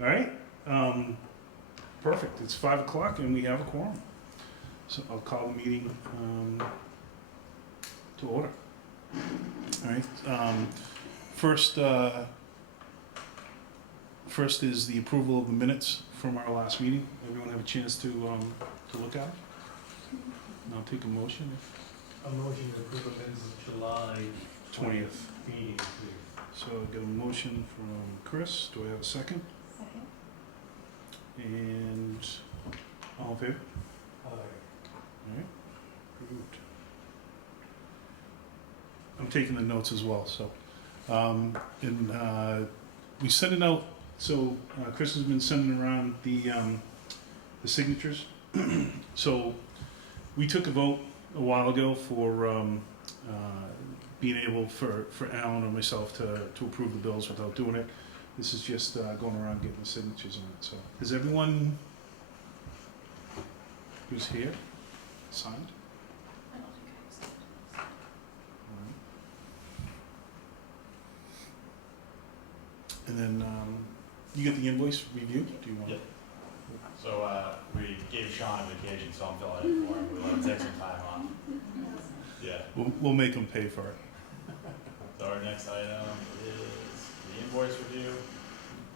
All right, perfect. It's 5 o'clock and we have a quorum. So I'll call the meeting to order. All right, first is the approval of the minutes from our last meeting. Everyone have a chance to look at it? And I'll take a motion. A motion to approve the minutes of July 20th. meeting, please. So I get a motion from Chris. Do I have a second? Second. And all in favor? Aye. All right, approved. I'm taking the notes as well, so. We sent it out, so Chris has been sending around the signatures. So we took a vote a while ago for being able for Alan or myself to approve the bills without doing it. This is just going around getting the signatures on it. So has everyone who's here signed? I don't think I was. And then you get the invoice reviewed? Do you want? Yep. So we gave Sean a vacation, so I'm filling in for him. We let him take some time off. Yeah. We'll make them pay for it. So our next item is the invoice review.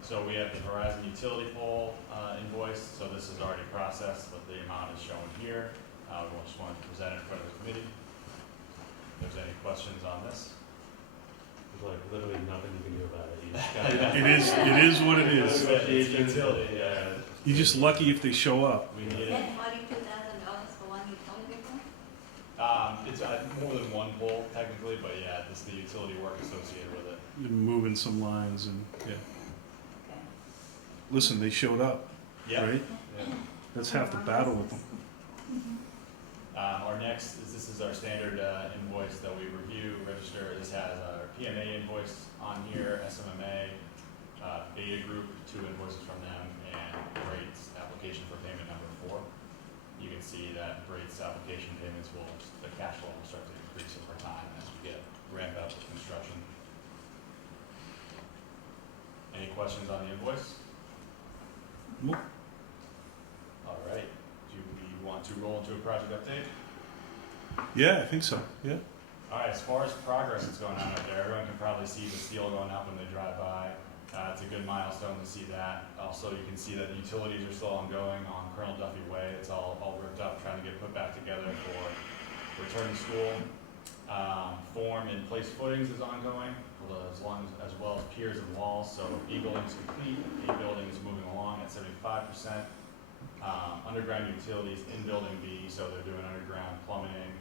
So we have the Verizon utility pole invoice. So this is already processed, but the amount is shown here. We just wanted to present it in front of the committee. If there's any questions on this. There's like literally nothing you can do about it. You just It is what it is. It's utility, yeah. You're just lucky if they show up. We need it. Then $42,000 for one utility pole? It's more than one pole technically, but yeah, this is the utility work associated with it. You're moving some lines and, yeah. Okay. Listen, they showed up, Yeah. right? Yeah. That's half the battle with them. Our next is, this is our standard invoice that we review, register. This has our PMA invoice on here, SMMA, Beta Group, 2 invoices from them, and Brait's application for payment number 4. You can see that Brait's application payments the cash flow will start to increase over time as we ramp up with construction. Any questions on the invoice? Nope. All right. Do we want to roll into a project update? Yeah, I think so, yeah. All right, as far as progress that's going on out there, everyone can probably see the steel going up when they drive by. It's a good milestone to see that. Also, you can see that the utilities are still ongoing on Colonel Duffy Way. It's all ripped up, trying to get put back together for return to school. Form and place footings is ongoing, as well as piers and walls. So B building is complete. A building is moving along at 75%. Underground utilities in building B, so they're doing underground plumbing,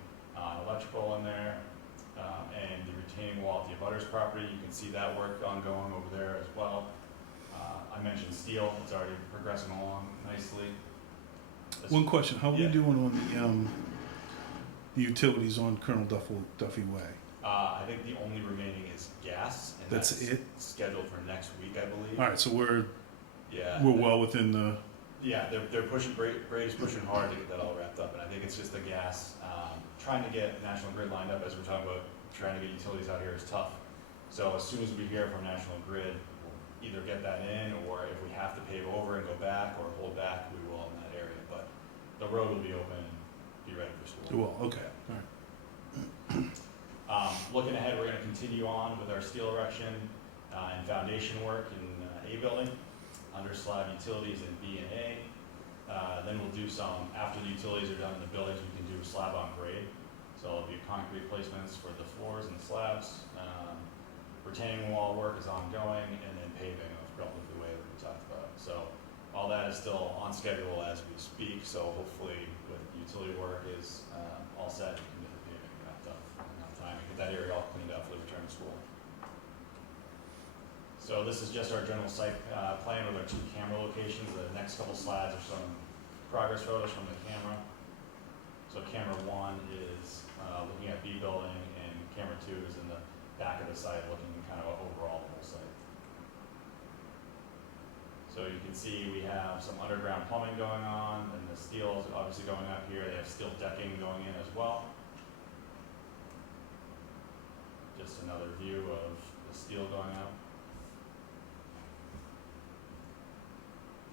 electrical in there, and the retaining wall at the abutters property. You can see that work ongoing over there as well. I mentioned steel; it's already progressing along nicely. One question, how are we Yeah. doing on the utilities on Colonel Duffy Way? I think the only remaining is gas, and That's it? scheduled for next week, I believe. All right, so we're Yeah. well within the, Yeah, they're pushing. Braid is pushing hard to get that all wrapped up, and I think it's just the gas. Trying to get National Grid lined up, as we're talking about, trying to get utilities out here is tough. So as soon as we hear from National Grid, we'll either get that in, or if we have to pave over and go back or hold back, we will in that area. But the road will be open and be ready for school. well, okay, all right. Looking ahead, we're going to continue on with our steel erection and foundation work in A building, under slab utilities in B and A. Then we'll do some, after the utilities are done in the buildings, we can do slab on grade. So it'll be concrete placements for the floors and the slabs. Retaining wall work is ongoing, and then paving of relatively the way that we talked about. So all that is still on schedule as we speak. So hopefully with utility work is all set, we can get the paving wrapped up on time and get that area all cleaned up for the return to school. So this is just our general site plan with our 2 camera locations. The next couple slides are some progress photos from the camera. So camera 1 is looking at B building, and camera 2 is in the back of the site looking kind of overall the whole site. So you can see we have some underground plumbing going on, and the steel is obviously going up here. They have steel decking going in as well. Just another view of the steel going up.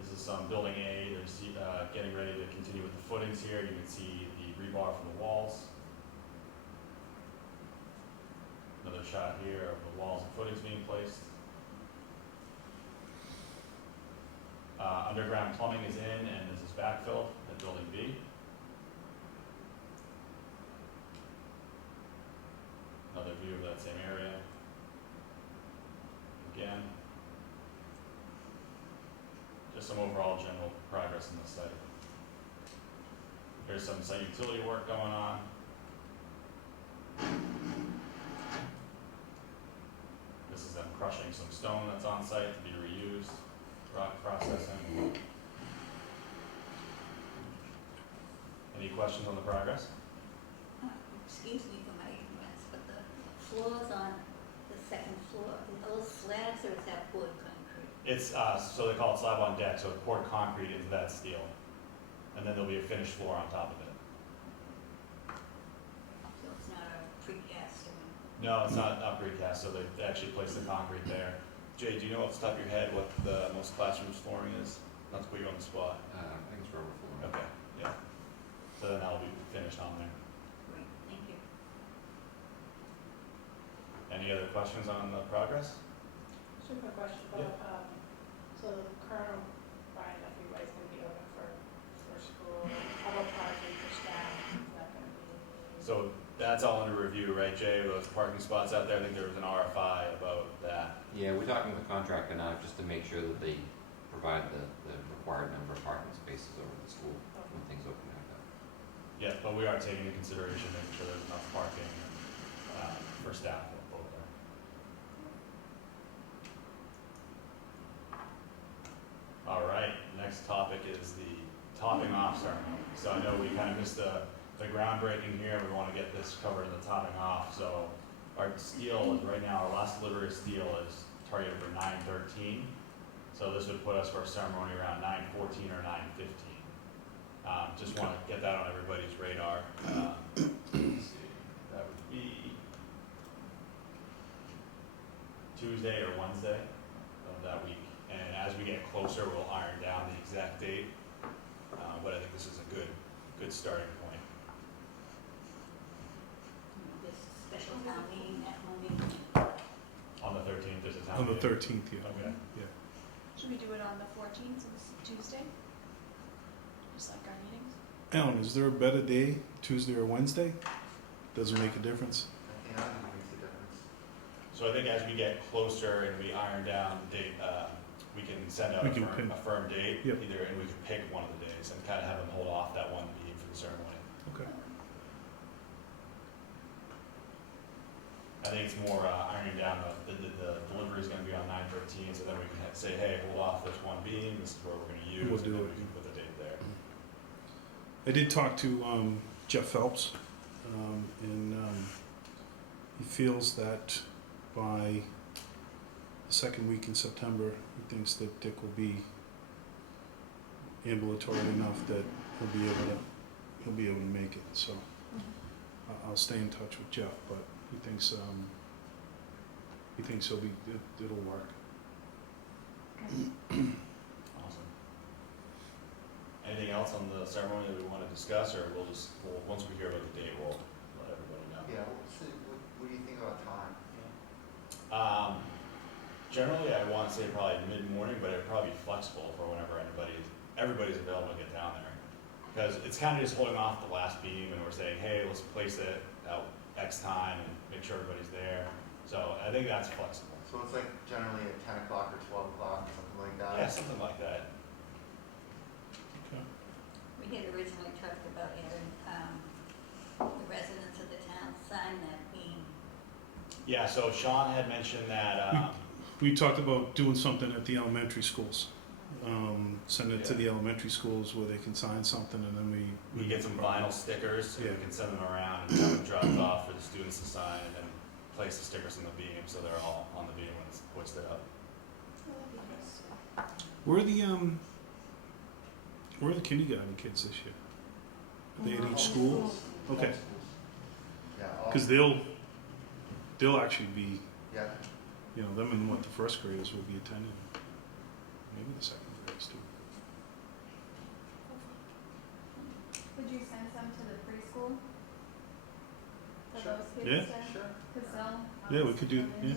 This is some building A, they're getting ready to continue with the footings here. You can see the rebar from the walls. Another shot here of the walls and footings being placed. Underground plumbing is in, and this is backfilled at building B. Another view of that same area. Again, just some overall general progress in the site. Here's some site utility work going on. This is them crushing some stone that's on site to be reused, rock processing. Any questions on the progress? Excuse me for my ignorance, but the floors on the second floor, are those slabs or is that poured concrete? It's, so they call it slab on deck, so it poured concrete into that steel. And then there'll be a finished floor on top of it. So it's not a precast or anything? No, it's not precast, so they actually placed the concrete there. Jay, do you know off the top of your head what the most classrooms flooring is? Not to put you on the spot. I think it's rubber flooring. Okay, yeah. So then that'll be finished on there. Great, thank you. Any other questions on the progress? Just a quick question about, so Colonel Brian Duffy Way is gonna be open for school, how about parking for staff, is that gonna be? So that's all under review, right, Jay? Those parking spots out there, I think there was an RFI about that. Yeah, we're talking with the contractor now just to make sure that they provide the required number of parking spaces over at the school when things open back up. Yeah, but we are taking into consideration making sure there's enough parking for staff over there. All right, next topic is the topping off ceremony. So I know we kind of missed the groundbreaking here. We want to get this covered in the topping off. So our steel is right now, our last delivery of steel is targeted for 9/13. So this would put us for a ceremony around 9/14 or 9/15. Just want to get that on everybody's radar. Let's see, that would be Tuesday or Wednesday of that week. And as we get closer, we'll iron down the exact date. But I think this is a good starting point. This special town meeting, that one meeting, On the 13th, there's a town On the meeting. 13th, yeah. Okay. Yeah. Should we do it on the 14th, so it's Tuesday? Just like our meetings? Alan, is there a better day, Tuesday or Wednesday? Doesn't make a difference. I think it makes a difference. So I think as we get closer and we iron down the date, we can send out We can pin- a firm date, Yep. either, and we can pick one of the days and kind of have them hold off that one meeting for the ceremony. Okay. I think it's more ironing down the delivery is going to be on 9/13, so then we can say, hey, hold off this one beam, this is where we're going to use, We'll and do then it. we can put the date there. I did talk to Jeff Phelps, and he feels that by the second week in September, he thinks that Dick will be ambulatory enough that he'll be able to make it. So I'll stay in touch with Jeff, but he thinks it'll work. Awesome. Anything else on the ceremony that we want to discuss, or we'll once we hear about the date, we'll let everybody know. Yeah, what do you think about time? Generally, I want to say probably mid-morning, but it'd probably be flexible for whenever everybody's available to get down there. Because it's kind of just holding off the last beam, and we're saying, hey, let's place it out X time and make sure everybody's there. So I think that's flexible. So it's like generally at 10 o'clock or 12 o'clock or something like that? Yeah, something like that. Okay. we had originally talked about having, the residents of the town sign that beam. Yeah, so Sean had mentioned that, We talked about doing something at the elementary schools. Send it to the elementary schools where they can sign something, and then we get some vinyl stickers, and Yeah. we can send them around and have them dropped off for the students to sign, and then place the stickers in the beam so they're all on the beam when it's hoisted up. Where are the kindergarten kids this year? Are they at each school? Okay, Yeah, because they'll actually be, yeah, them and the first graders will be attending, maybe the second graders too. for Sure. those Yeah. kids then? Sure. Cause Yeah, we could do, yeah.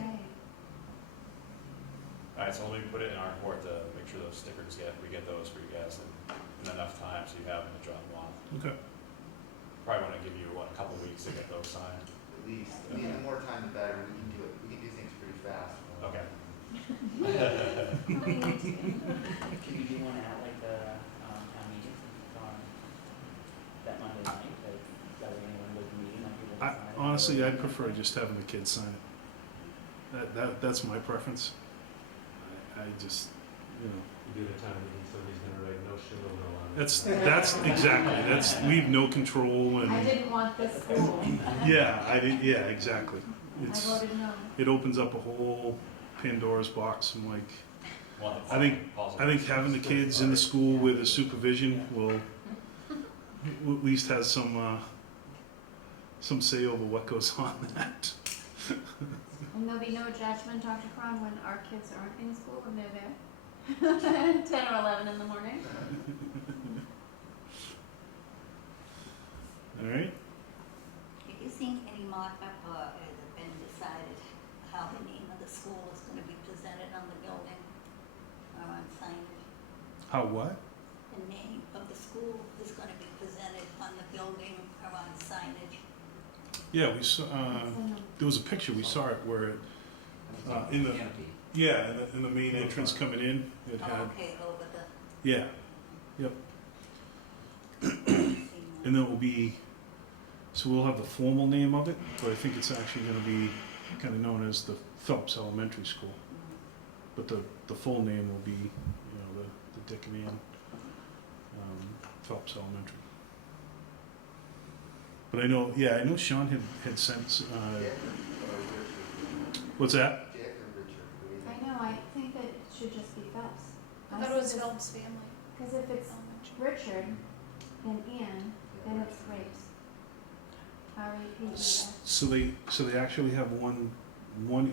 Alright, so let me put it in our report to make sure those stickers we get those for you guys in enough time so you have them to drop them off. Okay. Probably wanna give you, a couple weeks to get those signed. At least, I mean, the more time the better, we can do it, we can do things pretty fast. Okay. Can you do one at like the, town meeting on that Monday night, like, that way anyone with the meeting, like people can sign it? Honestly, or- I'd prefer just having the kids sign it. That's my preference. I just, you know, You do the time meeting, somebody's gonna write no sugar no on it. that's exactly, we have no control I and, didn't want this school. yeah, exactly. I It's, voted no. it opens up a whole Pandora's box and like, Want the I think positive- having the kids in the school with a supervision will at least has some say over what goes on that. And there'll be no judgment, Dr. Cron, when our kids aren't in school and they're there. 10 or 11 in the morning. All right? Do you think any mock-up or has it been decided how the name of the school is gonna be presented on the building or on signage? How what? The name of the school is gonna be presented on the building or on signage? Yeah, we saw, there was a picture, we saw it where it, in the, Canopy. yeah, in the main entrance coming in, it Oh, had, okay, over the. yeah. Yep. Seen And then it will be, so we'll have the formal name of it, but I think it's actually gonna be kind of known as the Phelps Elementary School. But the full name will be, you know, the Dick and Ann Phelps Elementary. But I know Sean had sent, Dick or Richard? what's that? Dick or Richard, what do you I think? know, I think that it should just be Phelps. I thought it was Phelps family Because if it's elementary. Richard and Ann, then it's Rapes. R-A-P-E-S. So they actually have one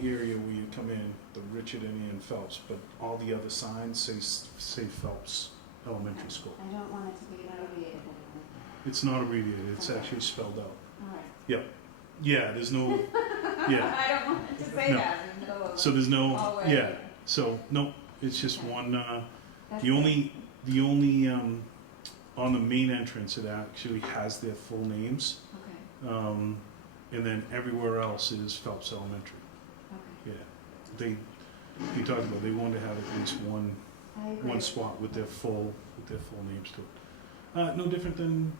area where you come in, the Richard and Ann Phelps, but all the other signs say Phelps Elementary School. I don't want it to be abbreviated. It's not abbreviated, it's actually spelled out. Alright. Yeah, there's no, yeah, I don't want it to say No. that, no. so there's no, Already. yeah, so, no, it's just one, That's the it. only, on the main entrance, it actually has their full names. Okay, And then everywhere else is Phelps Elementary. okay. Yeah, we talked about, they wanted to have at least one I agree. spot with their full names to it. No different than,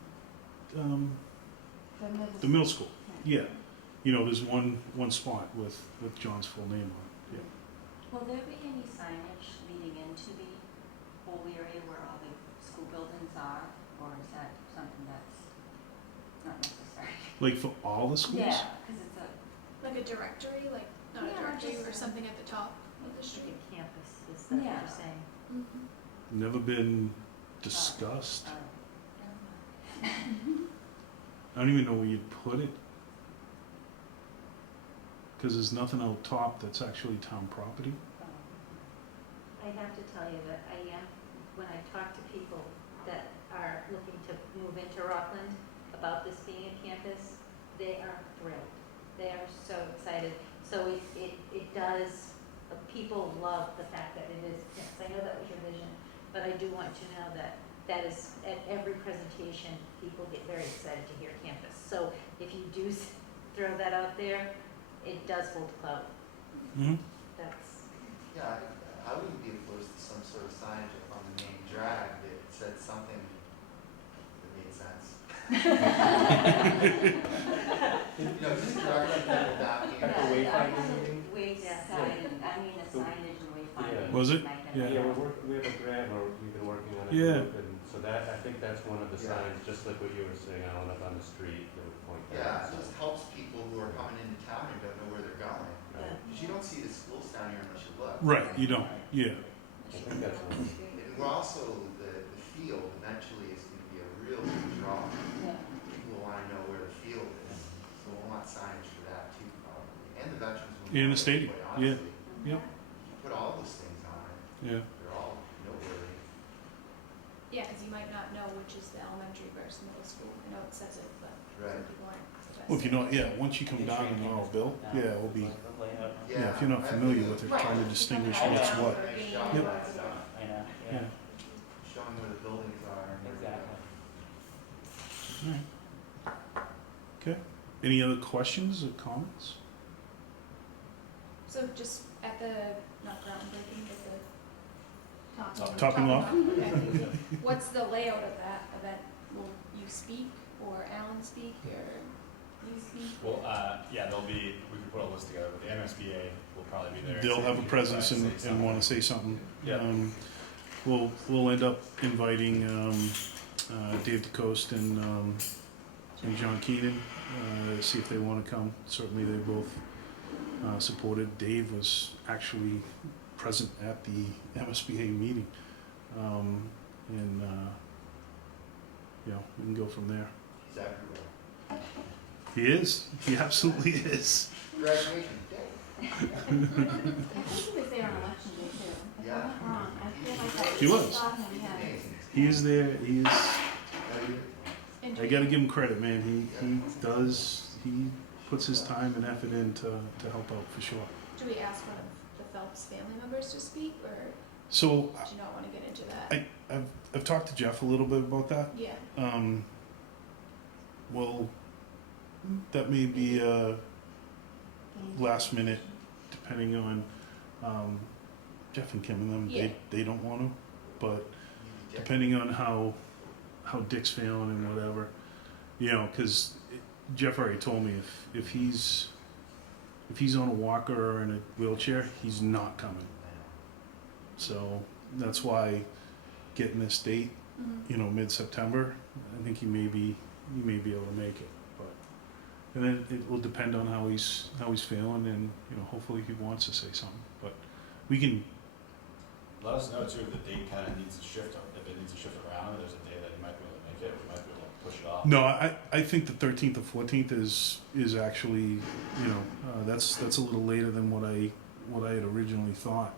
the middle school, yeah. You know, there's one spot with John's full name on it, yeah. Will there be any signage leading into the whole area where all the school buildings are, or is that something that's not necessary? Like for all the schools? Yeah, because it's a Like a directory, like, not a Yeah, directory, just, or something at the top of the street. big campus, is that what Yeah. you're saying? Mm-hmm. Never been discussed. Oh, never mind. I don't even know where you'd put it. Cause there's nothing out top that's actually town property. I have to tell you that when I talk to people that are looking to move into Rockland about this being a campus, they are thrilled. They are so excited. So it does, people love the fact that it is, yes, I know that was your vision, but I do want you to know that is, at every presentation, people get very excited to hear campus. So if you do throw that out there, it does hold clout. Mm-hmm. That's, Yeah, I wouldn't be opposed to some sort of signage up on the main drag that said something that made sense. You know, just directing people down here. Like a yeah, I wayfinding have maybe? a waysign, I mean a signage and wayfinding. Was it? might Yeah. Yeah, we have a grant, or we've been working on it. Yeah. And so that, I think that's one of the Yeah. signs, just like what you were saying, Alan, up on the street, that would point that Yeah, out. it just helps people who are coming into town and don't know where they're going. Right. Because you don't see the schools down here unless you look. Right, you don't, yeah. I think that's one. And we're also, the field eventually is gonna be a real big draw. Yeah. People wanna know where the field is, so we'll want signage for that too, probably. And the veterans. And the stadium, quite yeah. honestly. Yep. You put all those things on it, Yeah. they're all noteworthy. Yeah, because you might not know which is the elementary versus middle school. I know it says it, but Right. some people aren't. But Well, if you know, yeah, once you come down and they're all built, yeah, it will be, The layout. yeah, if you're not familiar with it, trying to distinguish what's what. Showing Yep. that stuff, I know, Yeah. yeah, showing where the buildings are and where exactly. Okay, any other questions or comments? So just at the, not groundbreaking, but the Topping off? okay. What's the layout of that event? Will you speak, or Alan speak, or you speak? Well, yeah, there'll be, we could put a list together, but the MSBA will probably be there. They'll so have a you can presence say and something. wanna say something. Yeah. We'll end up inviting, Dave DeCoste and John Keenan, see if they wanna come. Certainly they both, supported. Dave was actually present at the MSBA meeting. And, you know, we can go from there. he's everywhere. He is, he absolutely is. Graduation day. I think he was there on election day too. If I'm Yeah. not wrong, I feel like I He was. saw him, yeah. Amazing. He is there, he is, And I gotta give him credit, man. He puts his time and effort in to help out for sure. do we ask one of the Phelps family members to speak, or So do you not want to get into that? I've talked to Jeff a little bit about that. Yeah, Well, that may be last minute, depending on Jeff and Kim and them. Yeah. They don't want to, but depending on how Dick's feeling and whatever, you know, because Jeff already told me if he's on a walker or in a wheelchair, he's not coming. So that's why getting this date, mhm. you know, mid-September, I think he may be able to make it. But and then it will depend on how he's feeling, and you know, hopefully he wants to say something. But we can. Let us know too if the date kind of needs to shift, if it needs to shift around, or there's a day that you might be able to make it, we might be able to push it off. No, I think the 13th or 14th is actually, you know, that's a little later than what I had originally thought.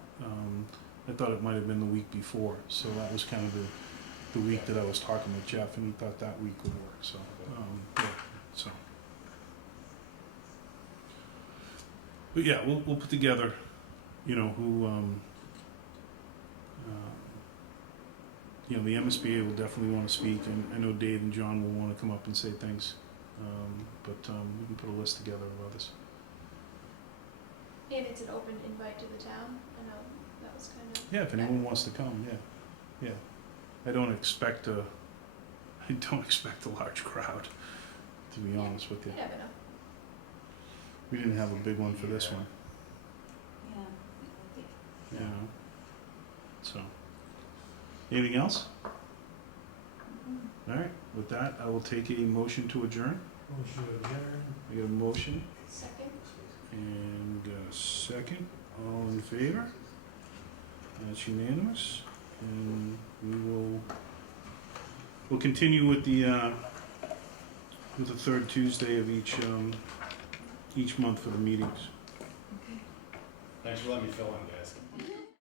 I thought it might have been the week before, so that was kind of the week that I was talking with Jeff, and he thought that week would work. So, yeah, so. But yeah, we'll put together, you know, who, you know, the MSBA will definitely want to speak, and I know Dave and John will want to come up and say things. But we can put a list together of others. And it's an open invite to the town. I know that was kind of. Yeah, if anyone wants to come, yeah. I don't expect a large crowd, to be honest with you. You never know. We didn't have a big one for this one, Yeah, it would be. you know. So, anything else? All right, with that, I will take a motion to adjourn. Motion to adjourn. I got a motion Second. and a second. All in favor? That's unanimous. And we'll continue with the third Tuesday of each month for the meetings. Thanks for letting me fill in, guys.